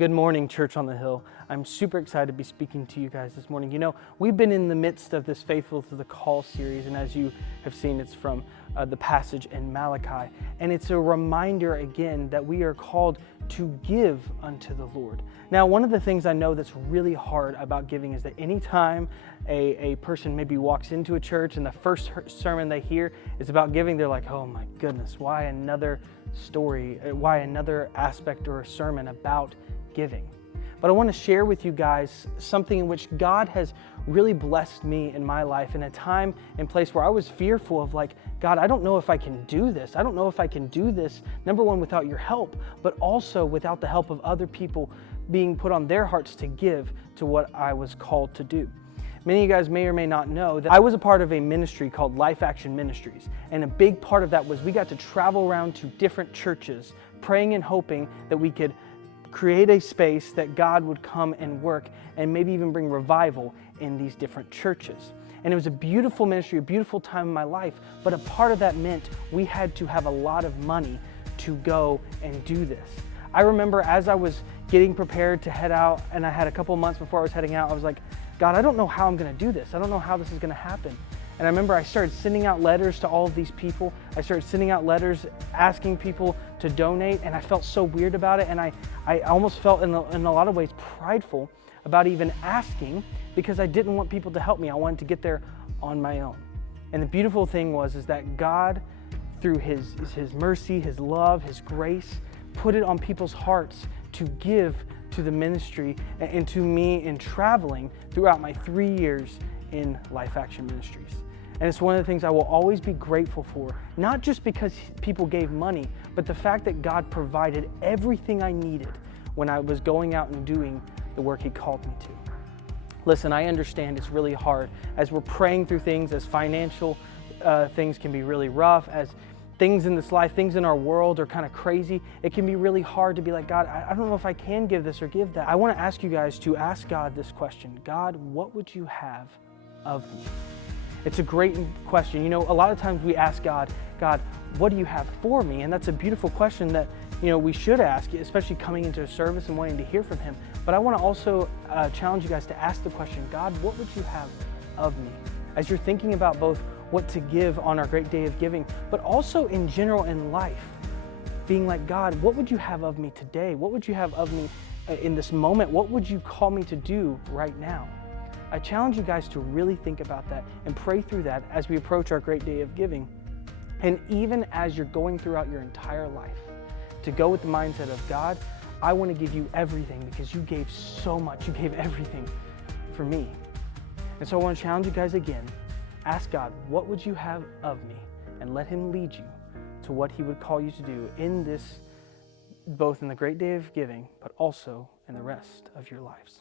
Good morning, Church on the Hill. I'm super excited to be speaking to you guys this morning. You know, we've been in the midst of this Faithful to the Call series, and as you have seen, it's from the passage in Malachi. And it's a reminder again that we are called to give unto the Lord. Now, one of the things I know that's really hard about giving is that anytime a person maybe walks into a church and the first sermon they hear is about giving, they're like, oh my goodness, why another story, why another aspect or a sermon about giving? But I want to share with you guys something in which God has really blessed me in my life in a time and place where I was fearful of like, God, I don't know if I can do this. I don't know if I can do this, number one, without your help, but also without the help of other people being put on their hearts to give to what I was called to do. Many of you guys may or may not know that I was a part of a ministry called Life Action Ministries. And a big part of that was we got to travel around to different churches, praying and hoping that we could create a space that God would come and work and maybe even bring revival in these different churches. And it was a beautiful ministry, a beautiful time in my life, but a part of that meant we had to have a lot of money to go and do this. I remember as I was getting prepared to head out, and I had a couple months before I was heading out, I was like, God, I don't know how I'm going to do this. I don't know how this is going to happen. And I remember I started sending out letters to all of these people. I started sending out letters asking people to donate, and I felt so weird about it. And I almost felt in a lot of ways prideful about even asking because I didn't want people to help me. I wanted to get there on my own. And the beautiful thing was that God, through His mercy, His love, His grace, put it on people's hearts to give to the ministry and to me in traveling throughout my 3 years in Life Action Ministries. And it's one of the things I will always be grateful for, not just because people gave money, but the fact that God provided everything I needed when I was going out and doing the work He called me to. Listen, I understand it's really hard as we're praying through things, as financial things can be really rough, as things in this life, things in our world are kind of crazy. It can be really hard to be like, God, I don't know if I can give this or give that. I want to ask you guys to ask God this question. God, what would you have of me? It's a great question. You know, a lot of times we ask God, what do you have for me? And that's a beautiful question that, you know, we should ask, especially coming into a service and wanting to hear from Him. But I want to also challenge you guys to ask the question, God, what would you have of me? As you're thinking about both what to give on our great day of giving, but also in general in life, being like, God, what would you have of me today? What would you have of me in this moment? What would you call me to do right now? I challenge you guys to really think about that and pray through that as we approach our great day of giving. And even as you're going throughout your entire life, to go with the mindset of, God, I want to give you everything because you gave so much. You gave everything for me. And so I want to challenge you guys again. Ask God, what would you have of me? And let Him lead you to what He would call you to do in this, both in the great day of giving, but also in the rest of your lives.